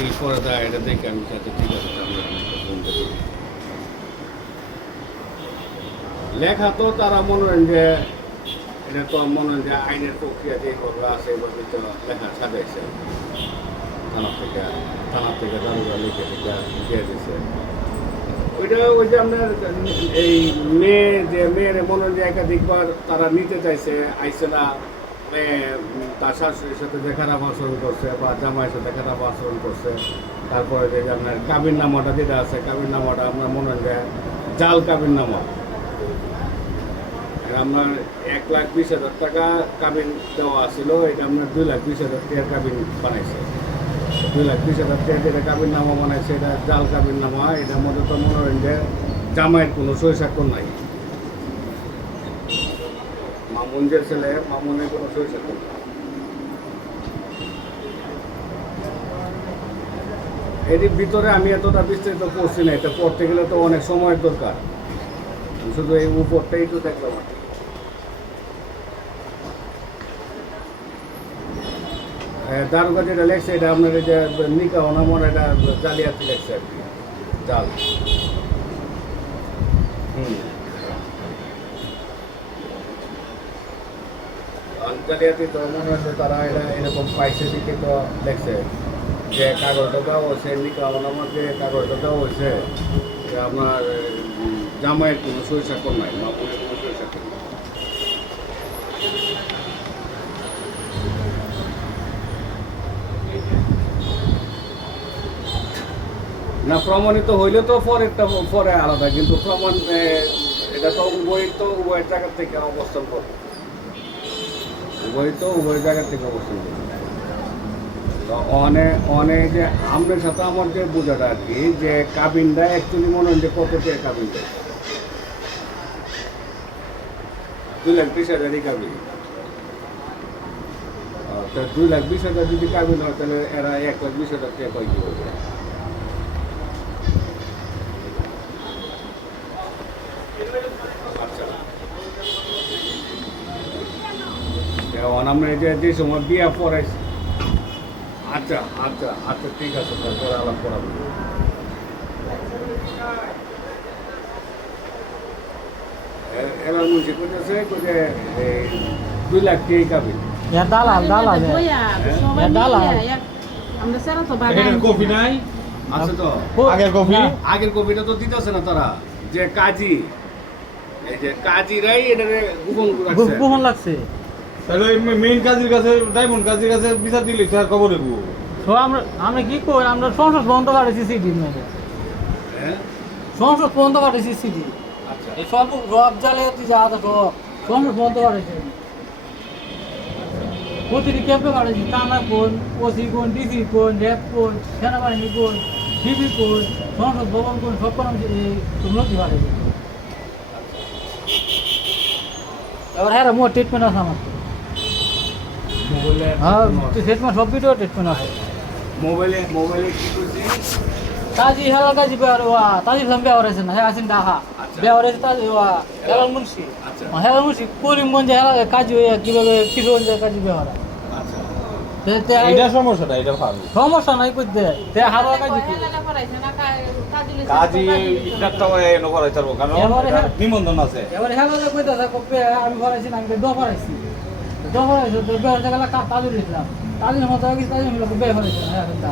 এই করে দেয়, এটা দেখে আমি সাথে ঠিক আছে আমরা ফোন করি। লেখা তো তারা মনে হয় যে এটা তো মনে হয় যে আইনের প্রক্রিয়া যেভাবে আছে এইভাবে তো লেখা সাজাইছে, থানা থেকে দারোগা লিখে টিখা দিয়ে দিচ্ছে। ওইটা ওই যে আপনার এই মেয়ের মনে হয় যে একাধিকবার তারা নিতে চাইছে, আইসে না, মেয়ে তার শাশুড়ির সাথে যে খারাপ আচরণ করছে বা জামাইয়ের সাথে খারাপ আচরণ করছে। তারপরে যে আপনার কাবির নামাটা যেটা আছে, কাবির নামাটা আপনার মনে হয় যে জাল কাবির নামা। আপনার 1,20,000 টাকা কাবিন দেওয়া ছিল, এটা আপনার 2,20,000 টাকার কাবিন বানাইছে। 2,20,000 টাকা যেটা কাবিন নামা বানাইছে এটা জাল কাবিন নামা। এটার মধ্যে তো মনে হয় যে জামাইয়ের কোনো সই স্বাক্ষর নাই। মামুন যে ছেলে, মামুনের কোনো সই স্বাক্ষর নাই। এটির ভিতরে আমি এতটা বিস্তারিত করছি না, এটা পড়তে গেলে তো অনেক সময়ের দরকার। শুধু এই উপরটাই তো দেখলাম। দারোগা যেটা লেখছে এটা আপনার যে নিকা অনামন এটা জালিয়াতি লেখছে আর কি, জাল। জালিয়াতি তো মনে হচ্ছে তারা এটা এরকম পাইছে দিকে তো লেখছে যে কাগজটা দেওয়া হয়েছে, নিকা অনামন যে কাগজটা দেওয়া হয়েছে আপনার জামাইয়ের কোনো সই স্বাক্ষর নাই, মামুনের কোনো সই স্বাক্ষর নাই। না প্রমাণিত হইলে তো পরে আলাদা, কিন্তু প্রমাণ এটা তো উভয়ের জায়গার থেকে অবস্থান করবে, উভয় জায়গার থেকে অবস্থান করবে। তো অনেক যে আপনার সাথে আমার যে বোঝাটা আর কি, যে কাবিনটা অ্যাকচুয়ালি মনে হয় যে কত টাকা কাবিন দেয়, 2,20,000 কাবিন। তো 2,20,000 যদি কাবিন হয় তাহলে এরা 1,20,000 টাকা পাই কি হবে? আচ্ছা, আমরা যে সময় বিয়া পড়াইছি। আচ্ছা আচ্ছা আচ্ছা, ঠিক আছে, তারপরে আলাপ করাবো। এবার মুন্সি করতেছে যে 2 লাখ টাকা কাবিন। কপি নাই আছে তো, আগের কপিটা তো দিতেছে না তারা, যে কাজী, এই যে কাজীরাই এটা গোপন লাগছে। তাহলে মেইন কাজীর কাছে, ডায়মন্ড কাজীর কাছে বিচার দিলে তার খবর দেব। তো আমরা কি করি, আমরা সংসদ বন্ধ পাঠাইছি সিডি মেরে, সংসদ বন্ধ পাঠাইছি সিডি। আচ্ছা, এই সব জালিয়াতি যা আছে সব সংসদ বন্ধ পাঠাইছি। প্রতিটি ক্যাম্পে পাঠাইছি, থানা কোন, ওসি কোন, ডিসি কোন, র্যাব কোন, সেনাবাহিনী কোন, ডিবি কোন, সংসদ ভবন কোন, সব কোন নথি পাঠাইছি। এবার হ্যাঁ মোট ট্রিটমেন্ট আছে আমার, হ্যাঁ ট্রিটমেন্ট সব ভিডিও ট্রিটমেন্ট আছে। মোবাইলে কি করছি? তাজি হেলাল কাজী বেয়ার ওয়া তাজি সাম বেয়ার আছে না, হ্যাঁ আছেন ঢাকা বেয়ার আছে তাজি ওয়া হেলাল মুন্সি। হেলাল মুন্সি করিমগঞ্জে হেলাল কাজী হইয়া কিভাবে কিশোরগঞ্জের কাজী বেয়ার। আচ্ছা, এইটা সমস্যাটা, এটা ভালো সমস্যা নাই কইতে তে হাওয়া কাজী কাজী ইটাটা এনো করাই তারবো, কারণ নিবন্ধন আছে। এবারে হেলাল কইতাছে কপে আমি ভরাইছি না, আমি দ ভরাইছি, দ ভরাইছি তো বেয়ার জায়গা কাজী দিলাম, কাজী মতো কি কাজী হলো বেয়ার ভরাইছি। হ্যাঁ কিন্তু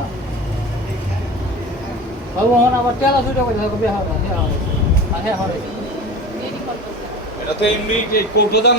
ভগবান আবার তেলা ছুটে করে বেয়ার হবে, হ্যাঁ হ্যাঁ এটা তো এমনি যে কৌটো দান